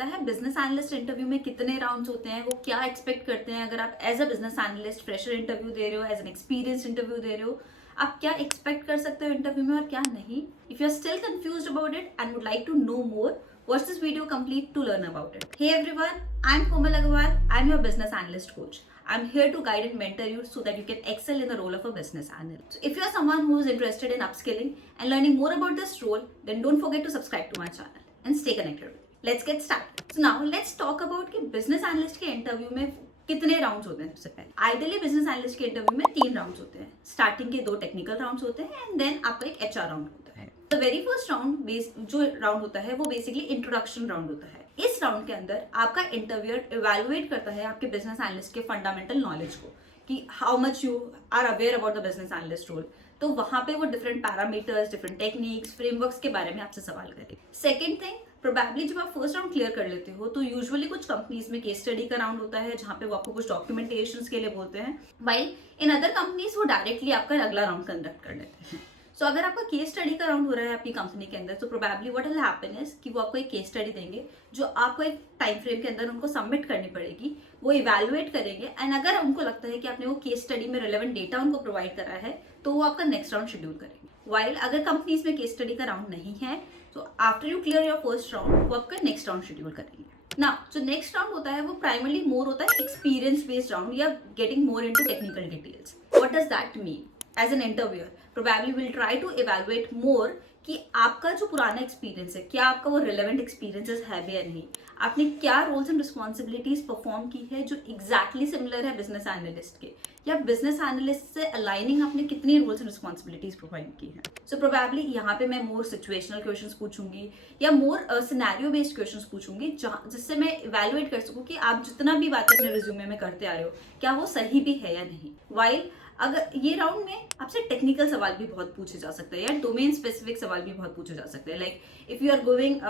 आता है business analyst interview में कितने राउंड्स होते हैं, वो क्या एक्सपेक्ट करते हैं। अगर आप as a business analyst fresher interview दे रहे हो, एज एन एक्सपीरियंस इंटरव्यू दे रहे हो, आप क्या एक्सपेक्ट कर सकते हो इंटरव्यू में और क्या नहीं। If you are still confused about it and would like to know more, watch this video complete to learn about it. Hey everyone, I'm Komal Agarwal. I'm your business analyst coach. I'm here to guide and mentor you so that you can excel in the role of a business analyst. So if you're someone who is interested in upskilling and learning more about this role, then don't forget to subscribe to my channel and stay connected with me. Let's get started. So now let's talk about कि business analyst के interview में कितने rounds होते हैं। सबसे पहले ideally business analyst के interview में 3 राउंड्स होते हैं। स्टार्टिंग के 2 टेक्निकल राउंड्स होते हैं एंड देन आपका एक एचआर राउंड होता है। द वेरी फर्स्ट राउंड जो राउंड होता है वो बेसिकली इंट्रोडक्शन राउंड होता है। इस राउंड के अंदर आपका इंटरव्यूअर इवैल्यूएट करता है आपके बिजनेस एनालिस्ट के फंडामेंटल नॉलेज को कि how much you are aware about the business analyst role. तो वहां पे वो different parameters, different techniques, frameworks के बारे में आपसे सवाल करेंगे। सेकेंड थिंग, प्रोबेबली जब आप फर्स्ट राउंड क्लियर कर लेते हो तो यूजुअली कुछ कंपनीज में केस स्टडी का राउंड होता है जहां पे वो आपको कुछ डॉक्यूमेंटेशंस के लिए बोलते हैं, वाइल इन अदर कंपनीज वो डायरेक्टली आपका अगला राउंड कंडक्ट कर लेते हैं। सो अगर आपका केस स्टडी का राउंड हो रहा है आपकी कंपनी के अंदर, तो probably what will happen is कि वो आपको एक केस स्टडी देंगे जो आपको एक टाइम फ्रेम के अंदर उनको सबमिट करनी पड़ेगी। वो इवैल्यूएट करेंगे एंड अगर उनको लगता है कि आपने वो केस स्टडी में रिलेवेंट डेटा उनको प्रोवाइड करा है तो वो आपका नेक्स्ट राउंड शेड्यूल करेंगे। वाइल अगर कंपनीज में केस स्टडी का राउंड नहीं है तो after you clear your first round वो आपका नेक्स्ट राउंड शेड्यूल करेंगे। ना जो नेक्स्ट राउंड होता है वो प्राइमरली मोर होता है एक्सपीरियंस बेस्ड राउंड या getting more into technical details. What does that mean? As an interviewer probably will try to evaluate more कि आपका जो पुराना एक्सपीरियंस है क्या आपका वो रिलेवेंट एक्सपीरियंसेस है भी या नहीं, आपने क्या रोल्स एंड रिस्पॉन्सिबिलिटीज परफॉर्म की है जो एग्जैक्टली सिमिलर है बिजनेस एनालिस्ट के, या बिजनेस एनालिस्ट से अलाइनिंग आपने कितनी रोल्स एंड रिस्पॉन्सिबिलिटीज प्रोवाइड की है। सो प्रोबेबली यहाँ पे मैं मोर सिचुएशनल क्वेश्चंस पूछूंगी या मोर सिनेरियो बेस्ड क्वेश्चंस पूछूंगी जिससे मैं इवैल्यूएट कर सकूँ कि आप जितना भी बातें अपने रिज्यूमे में करते आ रहे हो क्या वो सही भी है या नहीं। वाइल अगर ये राउंड में आपसे टेक्निकल सवाल भी बहुत पूछे जा सकते हैं या डोमेन स्पेसिफिक सवाल भी बहुत पूछे जा सकते हैं। Like if you are going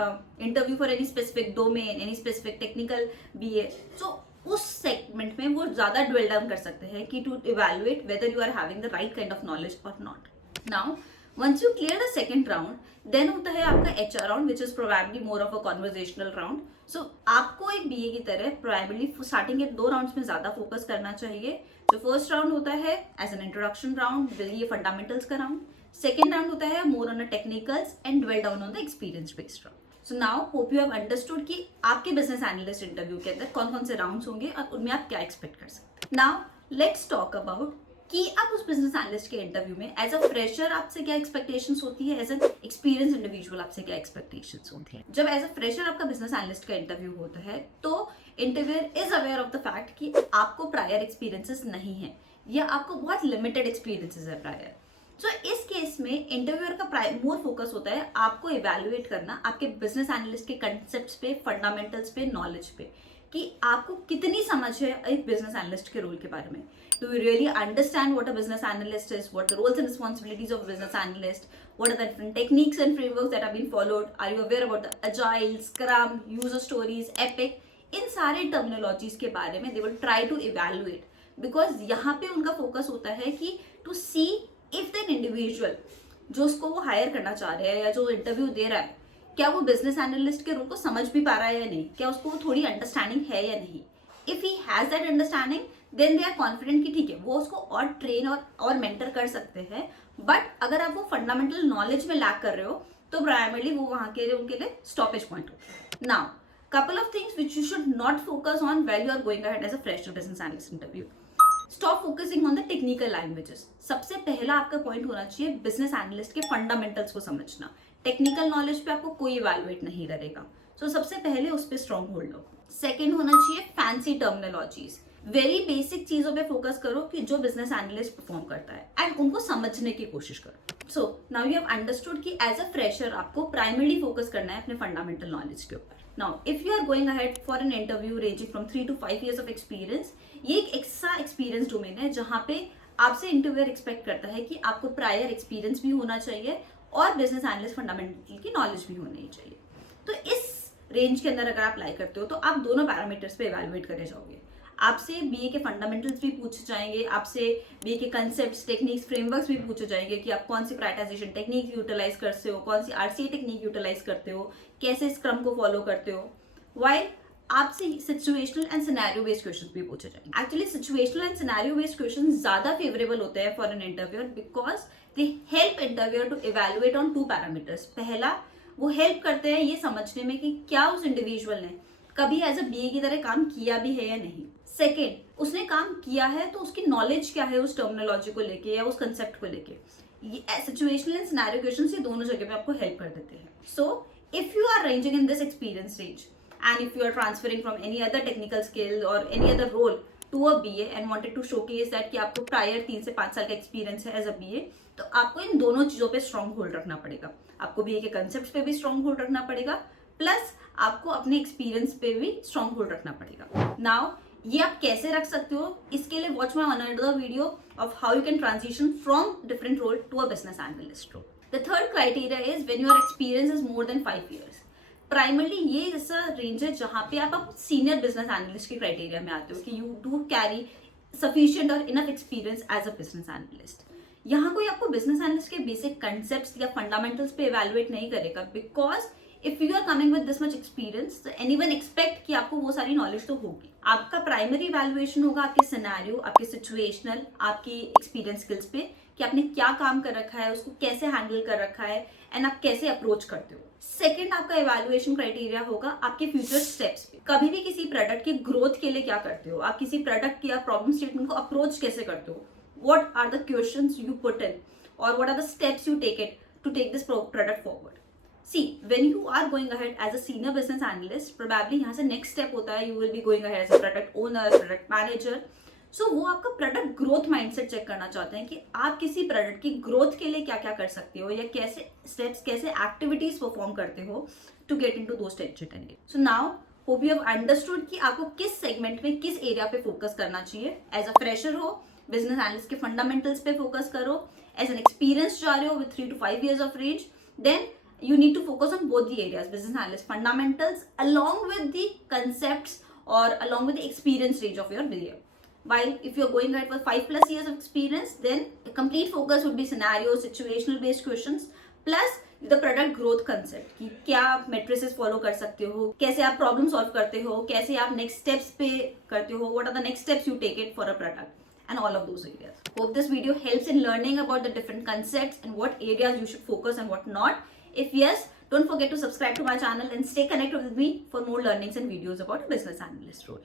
interview for any specific domain, any specific technical BA, so उस सेगमेंट में वो ज्यादा ड्वेल डाउन कर सकते हैं कि to evaluate whether you are having the right kind of knowledge और not. Now once you clear the second round then होता है आपका HR round which is probably more of a conversational round. So आपको एक BA की तरह primarily starting के 2 rounds में ज्यादा फोकस करना चाहिए। जो फर्स्ट राउंड होता है एज एन इंट्रोडक्शन राउंड, ये फंडामेंटल्स का राउंड। सेकेंड राउंड होता है more on the technicals and dwell down on the experience based round. So now hope you have understood कि आपके बिजनेस एनालिस्ट इंटरव्यू के अंदर कौन कौन से राउंड्स होंगे और उनमें आप क्या एक्सपेक्ट कर सकते हैं। नाउ लेट्स टॉक अबाउट कि आप उस बिजनेस एनालिस्ट के इंटरव्यू में एज अ फ्रेशर आपसे क्या एक्सपेक्टेशंस होती है, एज एन एक्सपीरियंस इंडिविजुअल आपसे क्या एक्सपेक्टेशंस होती है। जब एज अ फ्रेशर आपका बिजनेस एनालिस्ट का इंटरव्यू होता है तो interviewer is aware of the fact कि आपको प्रायर एक्सपीरियंसेस नहीं है या आपको बहुत लिमिटेड एक्सपीरियंसेस है प्रायर। सो इस केस में इंटरव्यूअर का मोर फोकस होता है आपको इवैल्यूएट करना आपके बिजनेस एनालिस्ट के कंसेप्ट्स पे, फंडामेंटल्स पे, नॉलेज पे, कि आपको कितनी समझ है एक बिजनेस एनालिस्ट के रोल के बारे में। Do you really understand what a business analyst is? What the roles and responsibilities of a business analyst? What are the different techniques and frameworks that have been followed? Are you aware about the Agile, Scrum, user stories, Epic? इन सारे terminologies के बारे में they will try to evaluate, because यहाँ पे उनका focus होता है कि to see if the individual जो उसको वो हायर करना चाह रहे हैं या जो इंटरव्यू दे रहा है क्या वो बिजनेस एनालिस्ट के रोल को समझ भी पा रहा है या नहीं, क्या उसको वो थोड़ी अंडरस्टैंडिंग है या नहीं। If he has that understanding then they are confident कि ठीक है वो उसको और ट्रेन और मेंटर कर सकते हैं। बट अगर आप वो फंडामेंटल नॉलेज में लैक कर रहे हो तो प्राइमरली वो वहां के लिए उनके लिए स्टॉपेज पॉइंट होता है। Now couple of things which you should not focus on while you are going ahead as a fresher business analyst interview. Stop focusing on the technical languages. सबसे पहला आपका पॉइंट होना चाहिए बिजनेस एनालिस्ट के fundamentals को समझना। Technical knowledge पे आपको कोई इवैल्यूएट नहीं करेगा, सो सबसे पहले उस पर स्ट्रॉन्ग होल्ड लो। सेकेंड होना चाहिए फैंसी टर्मिनोलॉजीज। वेरी बेसिक चीजों पे फोकस करो कि जो बिजनेस एनालिस्ट परफॉर्म करता है एंड उनको समझने की कोशिश करो। So now you have understood कि एज अ फ्रेशर आपको प्राइमरली फोकस करना है अपने फंडामेंटल नॉलेज के ऊपर। Now if you are going ahead for an interview ranging from 3 to 5 years of experience, ये एक एक्स्ट्रा एक्सपीरियंस डोमेन है जहाँ पे आपसे इंटरव्यूअर एक्सपेक्ट करता है कि आपको प्रायर एक्सपीरियंस भी होना चाहिए और बिजनेस एनालिस्ट फंडामेंटल की नॉलेज भी होनी चाहिए। तो इस रेंज के अंदर अगर आप अप्लाई करते हो तो आप दोनों पैरामीटर्स पे इवैल्यूएट करे जाओगे। आपसे बीए के फंडामेंटल्स भी पूछे जाएंगे, आपसे बीए के कंसेप्ट्स, टेक्निक्स, फ्रेमवर्क्स भी पूछे जाएंगे कि आप कौन सी प्रायोरिटाइजेशन टेक्निक यूटिलाइज करते हो, कौन सी आरसीए टेक्निक यूटिलाइज करते हो, कैसे स्क्रम को फॉलो करते हो। वाई आपसे situational and scenario based questions भी पूछे जाएंगे. Actually situational and scenario based questions ज्यादा फेवरेबल होते हैं for an interviewer because they help interviewer to evaluate on 2 parameters. पहला, वो हेल्प करते हैं ये समझने में कि क्या उस इंडिविजुअल ने कभी एज अ बीए की तरह काम किया भी है या नहीं. सेकेंड, उसने काम किया है तो उसकी नॉलेज क्या है उस टर्मिनोलॉजी को लेके या उस कंसेप्ट को लेके. ये सिचुएशनल एंड सिनेरियो क्वेश्चंस ये दोनों जगह पे आपको हेल्प कर देते हैं. सो if you are ranging in this experience range and if you are transferring from any other technical skill or any other role to a BA and wanted to showcase that कि आपको prior 3 से 5 साल का experience है as a BA, तो आपको इन दोनों चीज़ों पे strong hold रखना पड़ेगा. आपको BA के concepts पे भी strong hold रखना पड़ेगा, plus आपको अपने experience पे भी strong hold रखना पड़ेगा. Now ये आप कैसे रख सकते हो, इसके लिए watch my another video of how you can transition from different role to a business analyst role. The third criteria is when your experience is more than 5 years. Primarily ये ऐसा रेंज है जहाँ पे आप सीनियर बिजनेस एनालिस्ट के criteria में आते हो कि यू डू कैरी सफिशिएंट और enough experience as a business analyst. यहाँ कोई आपको बिजनेस एनालिस्ट के बेसिक कंसेप्ट्स या फंडामेंटल्स पे इवेलुएट नहीं करेगा because if you are coming with this much experience anyone expect कि आपको वो सारी नॉलेज तो होगी. आपका प्राइमरी इवेलुएशन होगा आपके सिनेरियो, आपके सिचुएशनल, आपकी एक्सपीरियंस स्किल्स पे कि आपने क्या काम कर रखा है, उसको कैसे हैंडल कर रखा है एंड आप कैसे अप्रोच करते हो. सेकेंड, आपका इवैल्यूएशन क्राइटेरिया होगा आपके फ्यूचर स्टेप्स पे. कभी भी किसी प्रोडक्ट की ग्रोथ के लिए क्या करते हो, आप किसी प्रोडक्ट की प्रॉब्लम स्टेटमेंट को अप्रोच कैसे करते हो, what are the questions you put in और what are the steps you take it to take this product forward. See, when you are going ahead as a senior business analyst, probably यहाँ से next step होता है you will be going ahead as a product owner, product manager. So वो आपका product growth mindset check करना चाहते हैं कि आप किसी प्रोडक्ट की ग्रोथ के लिए क्या क्या कर सकते हो या कैसे स्टेप्स, कैसे एक्टिविटीज परफॉर्म करते हो to get into those tension. So now hope you have understood कि आपको किस सेगमेंट में किस एरिया पे फोकस करना चाहिए. एज अ फ्रेशर हो, बिजनेस एनालिस्ट के फंडामेंटल्स पे फोकस करो. एज एन एक्सपीरियंस जा रहे हो with 3 to 5 years of range, then you need to focus on both the areas, business analyst fundamentals along with the concepts or along with the experience range of your BA. While if you're going ahead for 5+ years of experience, then the complete focus would be scenario, situational based questions plus the product growth concept कि क्या आप matrices follow कर सकते हो, कैसे आप problem solve करते हो, कैसे आप next steps पे करते हो, what are the next steps you take it for a product and all of those areas. Hope this video helps in learning about the different concepts and what areas you should focus and what not. If yes, don't forget to subscribe to my channel and stay connected with me for more learnings and videos about a business analyst role.